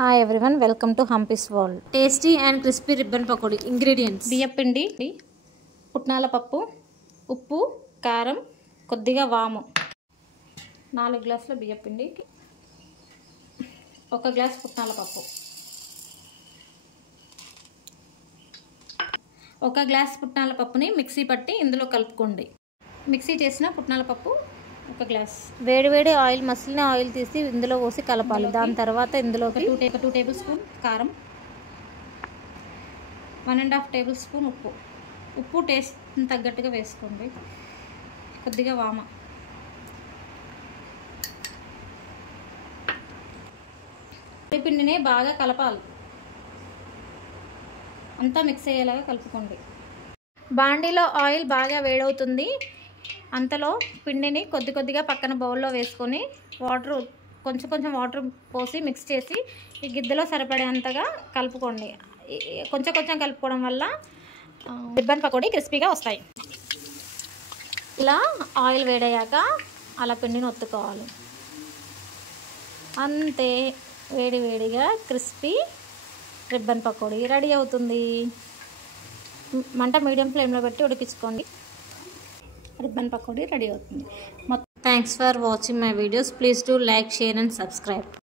Hi everyone, welcome to Humpy's World. Tasty and crispy ribbon pakodi. Ingredients: బియ్యపిండి, పుట్నాల పప్పు, ఉప్పు, కారం, కొద్దిగా వాము. 4 గ్లాసుల బియ్యపిండి, 1 గ్లాస్ పుట్నాల పప్పు, 1 గ్లాస్ పుట్నాల పప్పుని మిక్సీ పట్టి ఇందులో కలుపుకోండి. మిక్సీ చేసిన పుట్నాల పప్పు 1 గ్లాస్. వేడివేడి ఆయిల్, మసిలిన ఆయిల్ తీసి ఇందులో పోసి కలపాలి. దాని తర్వాత ఇందులోకి 2 టేబుల్ స్పూన్ కారం, 1.5 టేబుల్ స్పూన్ ఉప్పు టేస్ట్ తగ్గట్టుగా వేసుకోండి. కొద్దిగా వామ, పిండిని బాగా కలపాలి. అంతా మిక్స్ అయ్యేలాగా కలుపుకోండి. బాండీలో ఆయిల్ బాగా వేడవుతుంది. అంతలో పిండిని కొద్దిగా పక్కన బౌల్లో వేసుకొని కొంచెం వాటర్ పోసి మిక్స్ చేసి ఈ గిద్దలో సరిపడేంతగా కలుపుకోండి. కొంచెం కలుపుకోవడం వల్ల రిబ్బన్ పకోడీ క్రిస్పీగా వస్తాయి. ఇలా ఆయిల్ వేడయ్యాక అలా పిండిని ఒత్తుకోవాలి. అంతే, వేడిగా క్రిస్పీ రిబ్బన్ పకోడీ రెడీ అవుతుంది. మంట మీడియం ఫ్లేమ్లో పెట్టి ఉడికించుకోండి. ribbon pakodi ready అవుతుంది. Thanks for watching my videos. Please do like, share and subscribe.